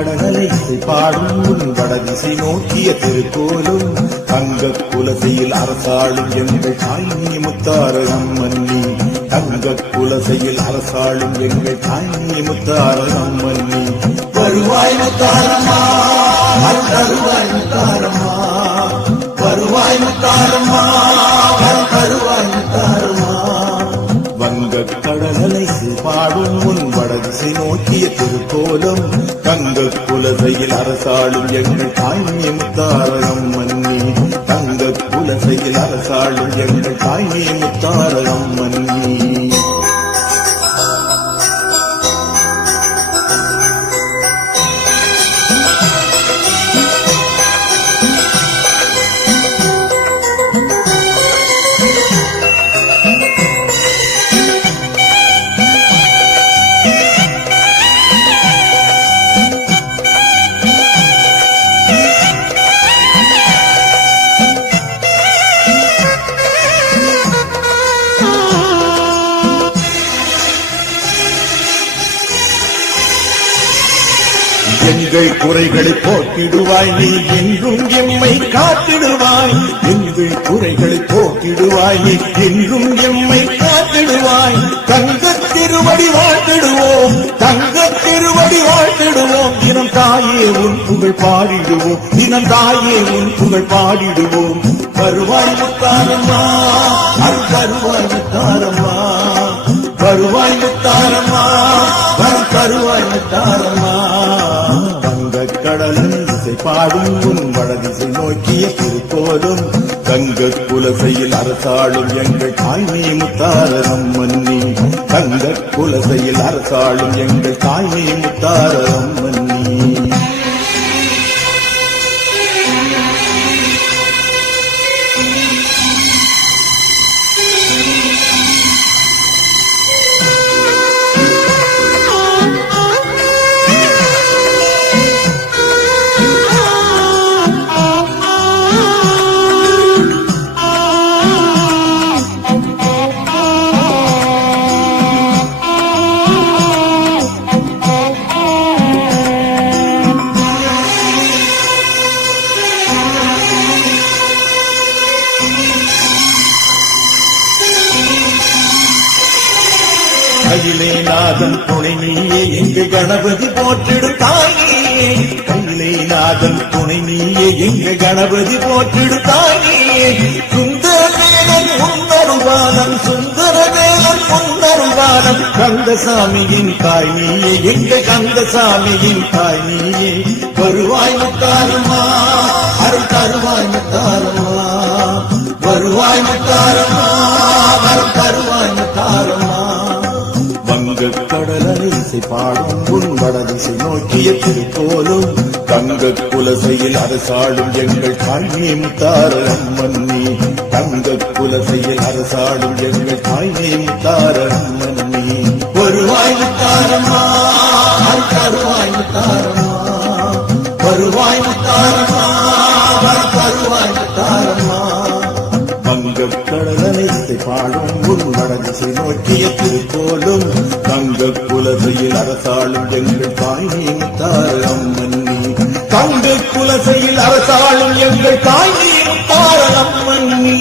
கடலை பாடும் உன் வடதிசை நோக்கிய திருக்கோலும் தங்க குலசையில் அரசாளும் எங்கள் தாய்மி முத்தாரம் மன்னி தங்க குலசையில் அரசாளும் எங்கள் தாய்மி முத்தாரம் மன்னி வருவாய் முத்தாரம்மா வருவாய் முத்தாரம்மா வருவாய் முத்தாரம்மா வருவாய் முத்தாரம்மா வங்க கடலை பாடும் உன் வடதிசை நோக்கிய திருக்கோலம் தங்க குலசையில் அரசாளும் எங்கள் தாய்மி முத்தாரம் மன்னி தங்க குலசையில் அரசாளும் எங்கள் தாய்மி முத்தாரம் மன்னி எங்கள் குறைகளை போக்கிடுவாய் நீ என்றும் எம்மை காத்திடுவாய் எங்கள் குறைகளை போக்கிடுவாய் நீ என்றும் எம்மை காத்திடுவாய் தங்கத் திருவடி வாழ்த்திடுவோம் தங்கத் திருவடி வாழ்த்திடுவோம் தினம் தாயே உன் புகழ் பாடிடுவோம் தினம் தாயே உன் புகழ் பாடிடுவோம் வருவாய் முத்தாரம்மா வருவாய் முத்தாரம்மா வருவாய் முத்தாரம்மா வருவாய் முத்தாரம்மா கடலை பாடும் உன் வடதிசை நோக்கிய திருக்கோலும் தங்க குலசையில் அரசாளும் எங்கள் தாய்மி முத்தாரம் மன்னி தங்க குலசையில் அரசாளும் எங்கள் தாய்மி முத்தாரம் மன்னி கையிலேநாதன் துணை நீயே எங்கு கணபதி போற்றிடும் தாயே கையிலேநாதன் துணை நீயே எங்கு கணபதி போற்றிடும் தாயே சுந்தரவேலன் முன்னருவானம் சுந்தரவேலன் முன்னருவானம் கந்தசாமியின் தாய் நீயே எங்க கந்தசாமியின் தாய் நீயே வருவாய் முத்தாரம்மா அருள் தருவாய் முத்தாரம்மா வருவாய் முத்தாரம்மா அருள் தருவாய் முத்தாரம்மா கடலை பாடும் உன் வடதிசை நோக்கிய திருக்கோலும் தங்க குலசையில் அரசாளும் எங்கள் தாய்மி முத்தாரம் மன்னி தங்க குலசையில் அரசாளும் எங்கள் தாய்மி முத்தாரம் மன்னி வருவாய் முத்தாரம்மா வருவாய் முத்தாரம்மா வருவாய் முத்தாரம்மா வருவாய் முத்தாரம்மா கடலை பாடும் உன் வடதிசை நோக்கிய திருக்கோலும் தங்க குலசையில் அரசாளும் எங்கள் தாய்மி முத்தாரம் மன்னி தங்க குலசையில் அரசாளும் எங்கள் தாய்மி முத்தாரம் மன்னி